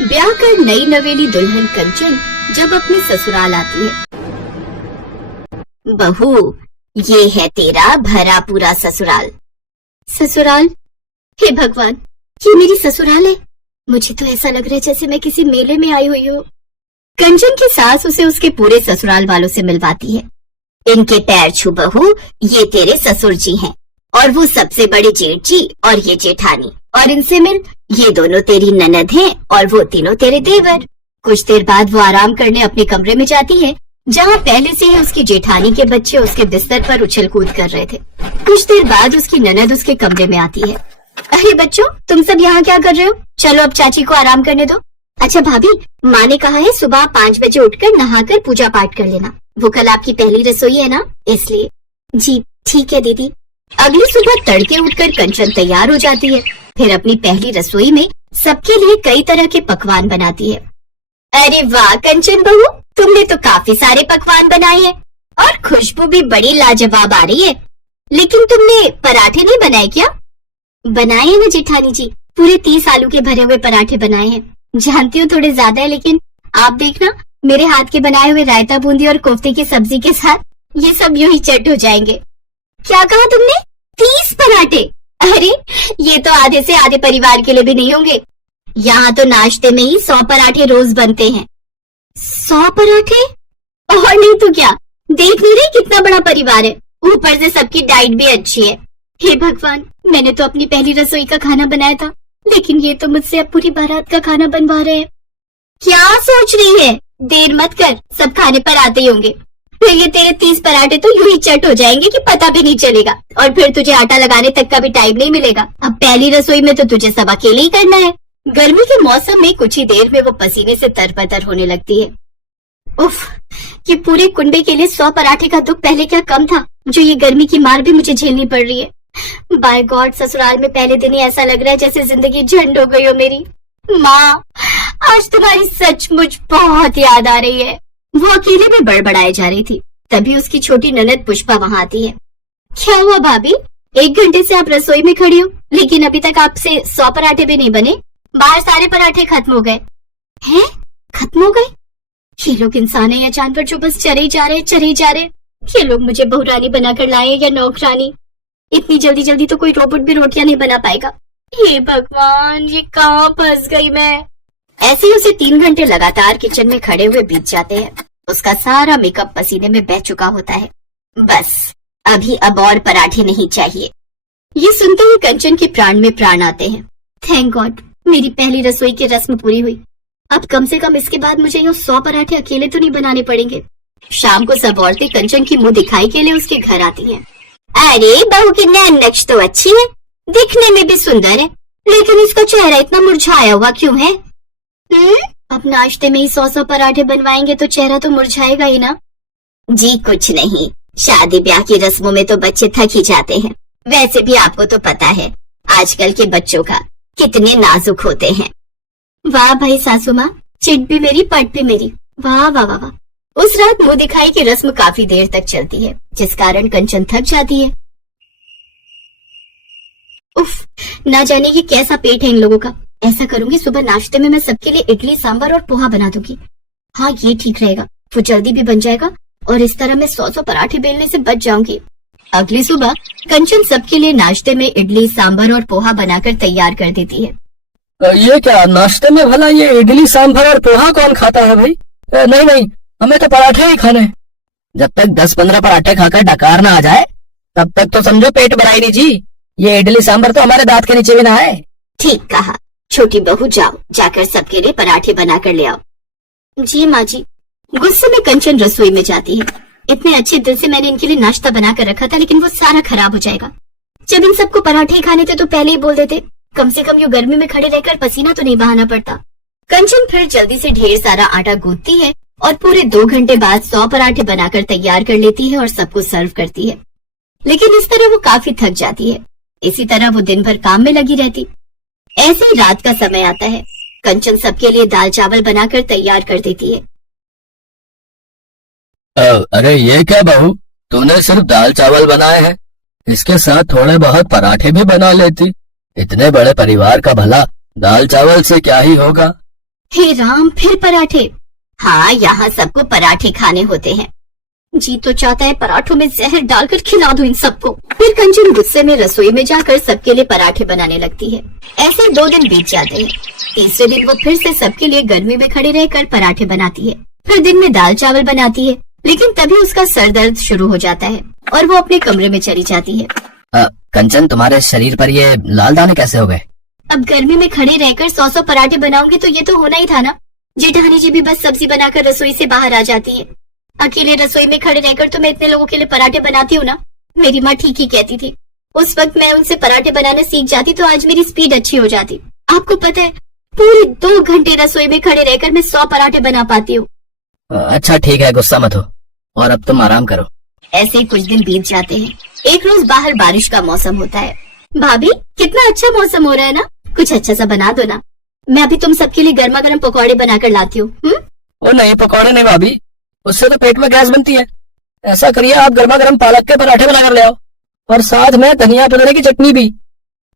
ब्याह कर नई नवेली दुल्हन कंचन जब अपने ससुराल आती है। बहू, ये है तेरा भरा पूरा ससुराल। ससुराल? हे भगवान, ये मेरी ससुराल है। मुझे तो ऐसा लग रहा है जैसे मैं किसी मेले में आई हुई हूँ। कंचन की सास उसे उसके पूरे ससुराल वालों से मिलवाती है। इनके पैर छू बहू, ये तेरे ससुर जी हैं और वो सबसे बड़ी जेठ जी और ये जेठानी, और इनसे मिल, ये दोनों तेरी ननद हैं और वो तीनों तेरे देवर। कुछ देर बाद वो आराम करने अपने कमरे में जाती है, जहाँ पहले से ही उसकी जेठानी के बच्चे उसके बिस्तर पर उछल कूद कर रहे थे। कुछ देर बाद उसकी ननद उसके कमरे में आती है। अरे बच्चों, तुम सब यहाँ क्या कर रहे हो? चलो अब चाची को आराम करने दो। अच्छा भाभी, माँ ने कहा है सुबह 5 बजे उठकर नहाकर पूजा पाठ कर लेना। वो कल आपकी पहली रसोई है ना, इसलिए। जी ठीक है दीदी। अगली सुबह तड़के उठकर कंचन तैयार हो जाती है। फिर अपनी पहली रसोई में सबके लिए कई तरह के पकवान बनाती है। अरे वाह कंचन बहू, तुमने तो काफी सारे पकवान बनाए हैं और खुशबू भी बड़ी लाजवाब आ रही है। लेकिन तुमने पराठे नहीं बनाए क्या? बनाए हैं ना जेठानी जी, पूरे 30 आलू के भरे हुए पराठे बनाए हैं। जानती हूँ थोड़े ज्यादा है, लेकिन आप देखना मेरे हाथ के बनाए हुए रायता बूंदी और कोफ्ते की सब्जी के साथ ये सब यूं ही चट हो जाएंगे। क्या कहा तुमने? 30 पराठे? अरे ये तो आधे से आधे परिवार के लिए भी नहीं होंगे। यहाँ तो नाश्ते में ही 100 पराठे रोज बनते हैं। 100 पराठे? और नहीं तो क्या, देख नहीं रही कितना बड़ा परिवार है। ऊपर से सबकी डाइट भी अच्छी है। हे भगवान, मैंने तो अपनी पहली रसोई का खाना बनाया था, लेकिन ये तो मुझसे अब पूरी बारात का खाना बनवा रहे हैं। क्या सोच रही है? देर मत कर, सब खाने पर आते ही होंगे। फिर ये तेरे 30 पराठे तो यूं ही चट हो जाएंगे कि पता भी नहीं चलेगा, और फिर तुझे आटा लगाने तक का भी टाइम नहीं मिलेगा। अब पहली रसोई में तो तुझे सब अकेले ही करना है। गर्मी के मौसम में कुछ ही देर में वो पसीने से तरबतर होने लगती है। उफ, ये पूरे कुंबे के लिए 100 पराठे का दुख पहले क्या कम था, जो ये गर्मी की मार भी मुझे झेलनी पड़ रही है। बाय गॉड, ससुराल में पहले दिन ही ऐसा लग रहा है जैसे जिंदगी झंड हो गई हो मेरी। माँ, आज तुम्हारी सचमुच बहुत याद आ रही है। वो अकेले में बड़बड़ाए जा रही थी, तभी उसकी छोटी ननद पुष्पा वहाँ आती है। क्या हुआ भाभी? 1 घंटे से आप रसोई में खड़ी हो, लेकिन अभी तक आपसे 100 पराठे भी नहीं बने। बाहर सारे पराठे खत्म हो गए हैं। खत्म हो गए? ये लोग इंसान है या जानवर जो बस चरे ही जा रहे। ये लोग मुझे बहुरानी बनाकर लाए या नौकरानी? इतनी जल्दी जल्दी तो कोई रोबोट भी रोटियां नहीं बना पाएगा। हे भगवान, ये कहाँ फंस गई मैं। ऐसे ही उसे 3 घंटे लगातार किचन में खड़े हुए बीत जाते हैं। उसका सारा मेकअप पसीने में बह चुका होता है। बस अभी अब और पराठे नहीं चाहिए। ये सुनते ही कंचन के प्राण में प्राण आते हैं। थैंक गॉड, मेरी पहली रसोई की रस्म पूरी हुई। अब कम से कम इसके बाद मुझे ये 100 पराठे अकेले तो नहीं बनाने पड़ेंगे। शाम को सब औरतें कंचन की मुंह दिखाई के लिए उसके घर आती हैं। अरे बहू की नैननक्श तो अच्छी है, दिखने में भी सुंदर है, लेकिन इसका चेहरा इतना मुरझाया हुआ क्यों है? अब नाश्ते में ही 100 पराठे बनवाएंगे तो चेहरा तो मुरझाएगा ही ना। जी कुछ नहीं, शादी ब्याह की रस्मों में तो बच्चे थक ही जाते हैं। वैसे भी आपको तो पता है आजकल के बच्चों का कितने नाजुक होते हैं। वाह भाई सासू माँ, चिट भी मेरी पट भी मेरी। वाह वाह वाह वाह। उस रात मुंह दिखाई की रस्म काफी देर तक चलती है, जिस कारण कंचन थक जाती है। उफ, ना जाने ये कैसा पेट है इन लोगों का। ऐसा करूंगी, सुबह नाश्ते में मैं सबके लिए इडली सांभर और पोहा बना दूंगी। हाँ ये ठीक रहेगा, वो जल्दी भी बन जाएगा और इस तरह मैं 100 पराठे बेलने से बच जाऊंगी। अगली सुबह कंचन सबके लिए नाश्ते में इडली सांभर और पोहा बनाकर तैयार कर देती है। ये क्या नाश्ते में भला ये इडली सांभर और पोहा कौन खाता है भाई? नहीं नहीं, हमें तो पराठे ही खाने। जब तक 10-15 पराठे खाकर डकार ना आ जाए तब तक तो समझो पेट भराई नहीं जी। ये इडली सांभर तो हमारे दांत के नीचे भी ना आए। ठीक कहा, छोटी बहू जाओ, जाकर सबके लिए पराठे बनाकर ले आओ। जी माँ जी। गुस्से में कंचन रसोई में जाती है। इतने अच्छे दिल से मैंने इनके लिए नाश्ता बना कर रखा था, लेकिन वो सारा खराब हो जाएगा। जब इन सबको पराठे ही खाने थे तो पहले ही बोल देते, कम से कम यूं गर्मी में खड़े रहकर पसीना तो नहीं बहाना पड़ता। कंचन फिर जल्दी से ढेर सारा आटा गूंथती है और पूरे 2 घंटे बाद 100 पराठे बनाकर तैयार कर लेती है और सबको सर्व करती है। लेकिन इस तरह वो काफी थक जाती है। इसी तरह वो दिन भर काम में लगी रहती। ऐसे ही रात का समय आता है। कंचन सबके लिए दाल चावल बनाकर तैयार कर देती है। अरे ये क्या बहू, तूने सिर्फ दाल चावल बनाए हैं? इसके साथ थोड़े बहुत पराठे भी बना लेती। इतने बड़े परिवार का भला दाल चावल से क्या ही होगा। हे राम, फिर पराठे। हाँ, यहाँ सबको पराठे खाने होते हैं। जी तो चाहता है पराठों में जहर डालकर खिला दूं इन सबको। फिर कंचन गुस्से में रसोई में जाकर सबके लिए पराठे बनाने लगती है। ऐसे 2 दिन बीत जाते हैं। तीसरे दिन वो फिर से सबके लिए गर्मी में खड़े रहकर पराठे बनाती है। फिर दिन में दाल चावल बनाती है, लेकिन तभी उसका सर दर्द शुरू हो जाता है और वो अपने कमरे में चली जाती है। कंचन, तुम्हारे शरीर पर ये लाल दाने कैसे हो गए? अब गर्मी में खड़े रहकर 100 पराठे बनाऊंगी तो ये तो होना ही था ना। जेठानी जी भी बस सब्जी बनाकर रसोई से बाहर आ जाती है। अकेले रसोई में खड़े रहकर तो मैं इतने लोगों के लिए पराठे बनाती हूँ ना। मेरी माँ ठीक ही कहती थी। उस वक्त मैं उनसे पराठे बनाना सीख जाती तो आज मेरी स्पीड अच्छी हो जाती। आपको पता है, पूरे 2 घंटे रसोई में खड़े रहकर मैं 100 पराठे बना पाती हूँ। अच्छा ठीक है, गुस्सा मत हो और अब तुम आराम करो। ऐसे ही कुछ दिन बीत जाते हैं। एक रोज बाहर बारिश का मौसम होता है। भाभी, कितना अच्छा मौसम हो रहा है ना, कुछ अच्छा सा बना दो ना। मैं अभी तुम सबके लिए गर्मा गर्म पकौड़े बनाकर लाती हूँ। ओ नहीं, पकौड़े नहीं भाभी, उससे तो पेट में गैस बनती है। ऐसा करिए, आप गर्मा गर्म पालक के पराठे बनाकर ले आओ और साथ में धनिया पुदीने की चटनी भी।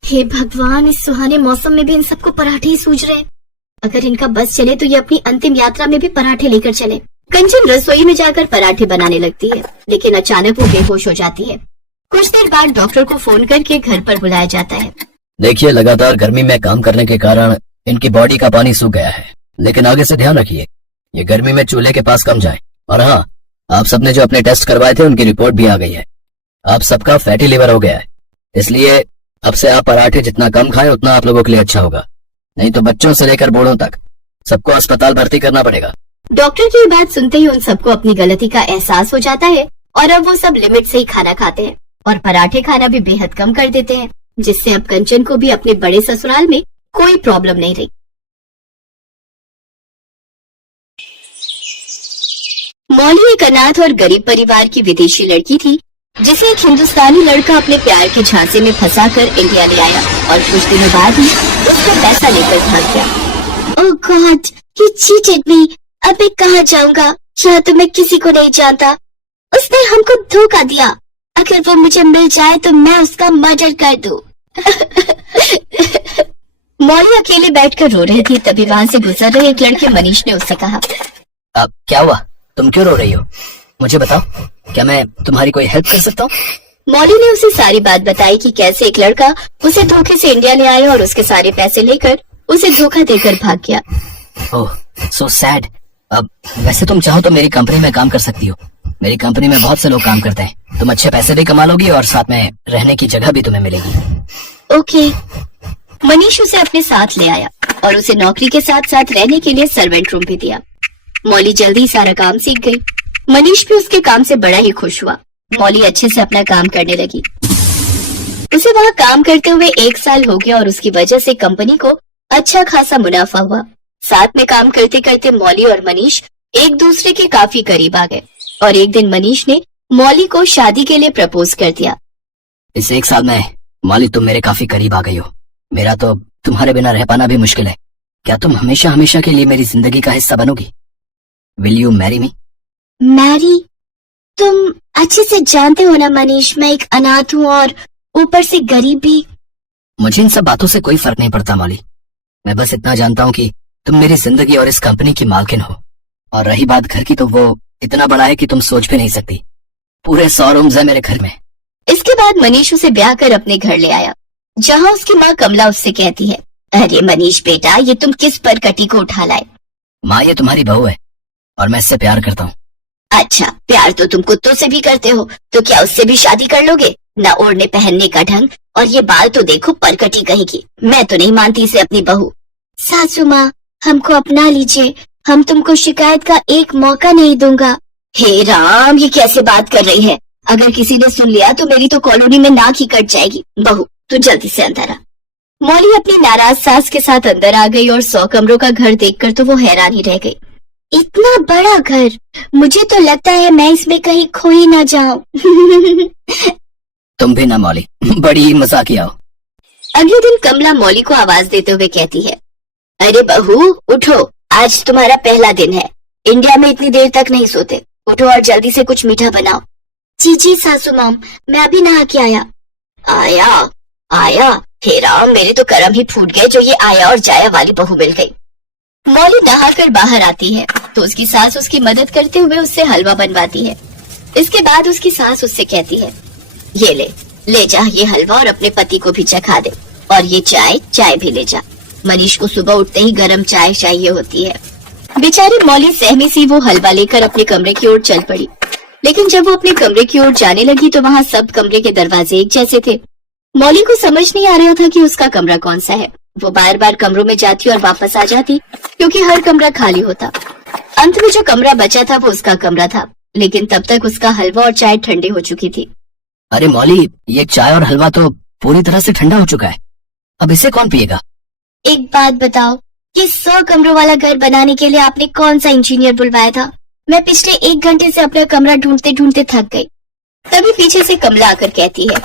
हे भगवान, इस सुहाने मौसम में भी इन सबको पराठे ही सूझ रहे हैं। अगर इनका बस चले तो ये अपनी अंतिम यात्रा में भी पराठे लेकर चले। कंचन रसोई में जाकर पराठे बनाने लगती है, लेकिन अचानक वो बेहोश हो जाती है। कुछ देर बाद डॉक्टर को फोन करके घर पर बुलाया जाता है। देखिए, लगातार गर्मी में काम करने के कारण इनकी बॉडी का पानी सूख गया है, लेकिन आगे से ध्यान रखिए ये गर्मी में चूल्हे के पास कम जाए। और हाँ, आप सबने जो अपने टेस्ट करवाए थे उनकी रिपोर्ट भी आ गई है। आप सबका फैटी लिवर हो गया है, इसलिए अब से आप पराठे जितना कम खाएं उतना आप लोगों के लिए अच्छा होगा। नहीं तो बच्चों से लेकर बूढ़ों तक सबको अस्पताल भर्ती करना पड़ेगा। डॉक्टर की बात सुनते ही उन सबको अपनी गलती का एहसास हो जाता है और अब वो सब लिमिट से ही खाना खाते हैं और पराठे खाना भी बेहद कम कर देते हैं, जिससे अब कंचन को भी अपने बड़े ससुराल में कोई प्रॉब्लम नहीं रही। मौली एक अनाथ और गरीब परिवार की विदेशी लड़की थी, जिसे एक हिंदुस्तानी लड़का अपने प्यार के झांसे में फंसाकर इंडिया ले आया और कुछ दिनों बाद ही उसका पैसा लेकर भाग गया। ओह गॉड, he cheated me। अब मैं कहाँ जाऊंगा? यहाँ तो मैं किसी को नहीं जानता। उसने हमको धोखा दिया। अगर वो मुझे मिल जाए तो मैं उसका मर्डर कर दूं। मौली अकेले बैठकर रो रही थी, तभी वहाँ से गुजर रहे एक लड़के मनीष ने उससे कहा, अब क्या हुआ? तुम क्यों रो रही हो? मुझे बताओ, क्या मैं तुम्हारी कोई हेल्प कर सकता हूँ? मौली ने उसे सारी बात बताई कि कैसे एक लड़का उसे धोखे से इंडिया ले आया और उसके सारे पैसे लेकर उसे धोखा देकर भाग गया। ओह, सो सैड। अब वैसे तुम चाहो तो मेरी कंपनी में काम कर सकती हो। मेरी कंपनी में बहुत से लोग काम करते हैं। तुम अच्छे पैसे भी कमा लोगी और साथ में रहने की जगह भी तुम्हें मिलेगी। ओके। मनीष उसे अपने साथ ले आया और उसे नौकरी के साथ साथ रहने के लिए सर्वेंट रूम भी दिया। मौली जल्दी सारा काम सीख गई। मनीष भी उसके काम से बड़ा ही खुश हुआ। मौली अच्छे से अपना काम करने लगी। उसे वहाँ काम करते हुए 1 साल हो गया और उसकी वजह से कंपनी को अच्छा खासा मुनाफा हुआ। साथ में काम करते करते मौली और मनीष एक दूसरे के काफी करीब आ गए और एक दिन मनीष ने मौली को शादी के लिए प्रपोज कर दिया। इस 1 साल में मौली तुम मेरे काफी करीब आ गई हो। मेरा तो तुम्हारे बिना रह पाना भी मुश्किल है। क्या तुम हमेशा हमेशा के लिए मेरी जिंदगी का हिस्सा बनोगी? Will you marry me? Marry? तुम अच्छे से जानते हो ना मनीष, मैं एक अनाथ हूँ और ऊपर से गरीब भी। मुझे इन सब बातों से कोई फर्क नहीं पड़ता मौली। मैं बस इतना जानता हूँ कि तुम मेरी जिंदगी और इस कंपनी की मालकिन हो। और रही बात घर की, तो वो इतना बड़ा है कि तुम सोच भी नहीं सकती। पूरे 100 रूम्स है मेरे घर में। इसके बाद मनीष उसे ब्याह कर अपने घर ले आया, जहाँ उसकी माँ कमला उससे कहती है, अरे मनीष बेटा, ये तुम किस परकटी को उठा लाए? माँ, ये तुम्हारी बहू है और मैं इससे प्यार करता हूँ। अच्छा, प्यार तो तुम कुत्तों से भी करते हो, तो क्या उससे भी शादी कर लोगे? ना ओढ़ने पहनने का ढंग, और ये बाल तो देखो, परकटी कहेगी। मैं तो नहीं मानती इसे अपनी बहू। सासू माँ, हमको अपना लीजिए, हम तुमको शिकायत का एक मौका नहीं दूंगा। हे राम, ये कैसे बात कर रही है? अगर किसी ने सुन लिया तो मेरी तो कॉलोनी में नाक ही कट जाएगी। बहू, तू जल्दी से अंदर आ। मौली अपनी नाराज सास के साथ अंदर आ गई और 100 कमरों का घर देखकर तो वो हैरान ही रह गई। इतना बड़ा घर, मुझे तो लगता है मैं इसमें कहीं खो ही ना जाऊं। तुम भी ना मौली, बड़ी मजाकिया हो। अगले दिन कमला मौली को आवाज देते हुए कहती है, अरे बहू उठो, आज तुम्हारा पहला दिन है। इंडिया में इतनी देर तक नहीं सोते। उठो और जल्दी से कुछ मीठा बनाओ। जी जी सासू माम, मैं अभी नहा के आया। आया आया? हे राम, मेरे तो कर्म ही फूट गए जो ये आया और जाया वाली बहू मिल गई। मौली नहाकर बाहर आती है तो उसकी सास उसकी मदद करते हुए उससे हलवा बनवाती है। इसके बाद उसकी सास उससे कहती है, ये ले जा ये हलवा और अपने पति को भी चखा दे, और ये चाय भी ले जा। मनीष को सुबह उठते ही गर्म चाय चाहिए होती है। बेचारी मौली सहमी सी वो हलवा लेकर अपने कमरे की ओर चल पड़ी, लेकिन जब वो अपने कमरे की ओर जाने लगी तो वहाँ सब कमरे के दरवाजे एक जैसे थे। मौली को समझ नहीं आ रहा था कि उसका कमरा कौन सा है। वो बार बार कमरों में जाती और वापस आ जाती क्योंकि हर कमरा खाली होता। अंत में जो कमरा बचा था वो उसका कमरा था, लेकिन तब तक उसका हलवा और चाय ठंडे हो चुकी थी। अरे मौली, ये चाय और हलवा तो पूरी तरह से ठंडा हो चुका है, अब इसे कौन पिएगा? एक बात बताओ, ये 100 कमरों वाला घर बनाने के लिए आपने कौन सा इंजीनियर बुलवाया था? मैं पिछले 1 घंटे से अपना कमरा ढूंढते ढूंढते थक गई। तभी पीछे से कमला आकर कहती है,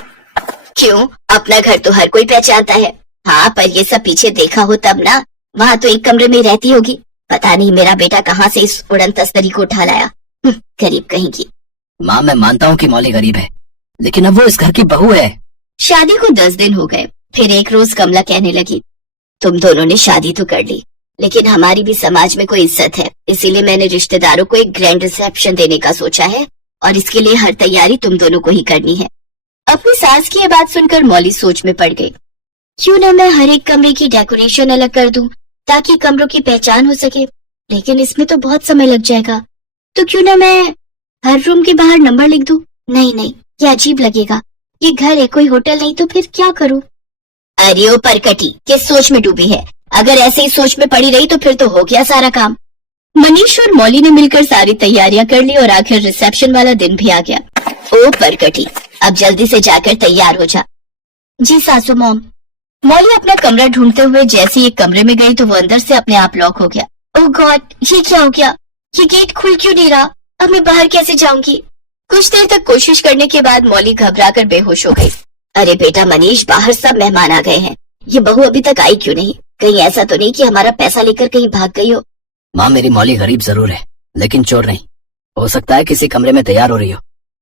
क्यों, अपना घर तो हर कोई पहचानता है। हाँ, पर ये सब पीछे देखा हो तब ना, वहाँ तो एक कमरे में रहती होगी। पता नहीं मेरा बेटा कहाँ से इस उड़न तस्तरी को उठा लाया, गरीब कहीं की। माँ, मैं मानता हूँ कि मौली गरीब है, लेकिन अब वो इस घर की बहू है। शादी को 10 दिन हो गए। फिर एक रोज कमला कहने लगी, तुम दोनों ने शादी तो कर ली, लेकिन हमारी भी समाज में कोई इज्जत है, इसीलिए मैंने रिश्तेदारों को एक ग्रैंड रिसेप्शन देने का सोचा है, और इसके लिए हर तैयारी तुम दोनों को ही करनी है। अपनी सास की ये बात सुनकर मौली सोच में पड़ गई। क्यों ना मैं हर एक कमरे की डेकोरेशन अलग कर दूं, ताकि कमरों की पहचान हो सके, लेकिन इसमें तो बहुत समय लग जाएगा। तो क्यों ना मैं हर रूम के बाहर नंबर लिख दूं? नहीं, ये अजीब लगेगा। ये घर है, कोई होटल नहीं, तो फिर क्या करूं? अरे ओ परकटी, किस सोच में डूबी है? अगर ऐसे ही सोच में पड़ी रही तो फिर तो हो गया सारा काम। मनीष और मौली ने मिलकर सारी तैयारियां कर ली और आखिर रिसेप्शन वाला दिन भी आ गया। ओ परकटी, अब जल्दी से जाकर तैयार हो जा। जी सासू मॉम। मौली अपना कमरा ढूंढते हुए जैसे एक कमरे में गई तो वो अंदर से अपने आप लॉक हो गया। ओह गॉड, ये क्या हो गया? ये गेट खुल क्यों नहीं रहा? अब मैं बाहर कैसे जाऊंगी? कुछ देर तक कोशिश करने के बाद मौली घबराकर बेहोश हो गई। अरे बेटा मनीष, बाहर सब मेहमान आ गए हैं, ये बहू अभी तक आई क्यों नहीं? कहीं ऐसा तो नहीं कि हमारा पैसा लेकर कहीं भाग गई हो? माँ, मेरी मौली गरीब जरूर है, लेकिन चोर नहीं। हो सकता है किसी कमरे में तैयार हो रही हो।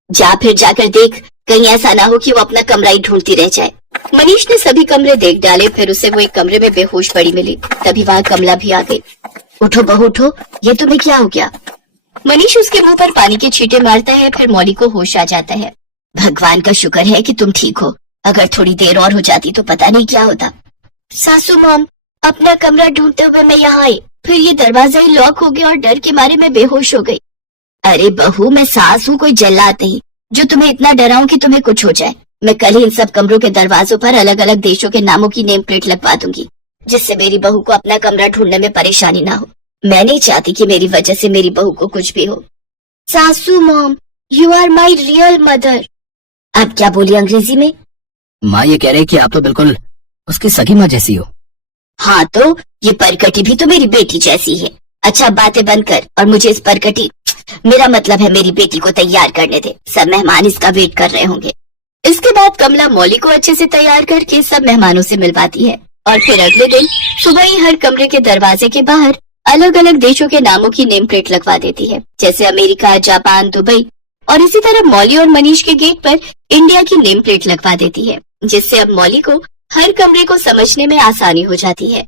जा फिर जाकर देख, कहीं ऐसा ना हो कि वो अपना कमरा ही ढूंढती रह जाए। मनीष ने सभी कमरे देख डाले, फिर उसे वो एक कमरे में बेहोश पड़ी मिली। तभी वहाँ कमला भी आ गई। उठो बहू उठो, ये तुम्हें क्या हो गया? मनीष उसके मुंह पर पानी के छींटे मारता है, फिर मौली को होश आ जाता है। भगवान का शुक्र है कि तुम ठीक हो, अगर थोड़ी देर और हो जाती तो पता नहीं क्या होता। सासू मॉम, अपना कमरा ढूंढते हुए मैं यहाँ आई, फिर ये दरवाजा ही लॉक हो गया और डर के मारे मैं बेहोश हो गई। अरे बहू, मैं सास हूँ, कोई जल्लाद नहीं जो तुम्हें इतना डराऊं कि तुम्हें कुछ हो जाए। मैं कल ही इन सब कमरों के दरवाजों पर अलग अलग देशों के नामों की नेम प्लेट लगवा दूंगी, जिससे मेरी बहू को अपना कमरा ढूंढने में परेशानी ना हो। मैं नहीं चाहती कि मेरी वजह से मेरी बहू को कुछ भी हो। सासू mom, you are my real mother. अब क्या बोली अंग्रेजी में? माँ ये कह रहे कि आप तो बिल्कुल उसकी सगी माँ जैसी हो। हाँ तो ये परकटी भी तो मेरी बेटी जैसी है। अच्छा बातें बंद कर और मुझे इस परकटी, मेरा मतलब है मेरी बेटी को तैयार करने दे, सब मेहमान इसका वेट कर रहे होंगे। इसके बाद कमला मौली को अच्छे से तैयार करके सब मेहमानों से मिलवाती है और फिर अगले दिन सुबह ही हर कमरे के दरवाजे के बाहर अलग अलग देशों के नामों की नेम प्लेट लगवा देती है, जैसे अमेरिका, जापान, दुबई। और इसी तरह मौली और मनीष के गेट पर इंडिया की नेम प्लेट लगवा देती है, जिससे अब मौली को हर कमरे को समझने में आसानी हो जाती है।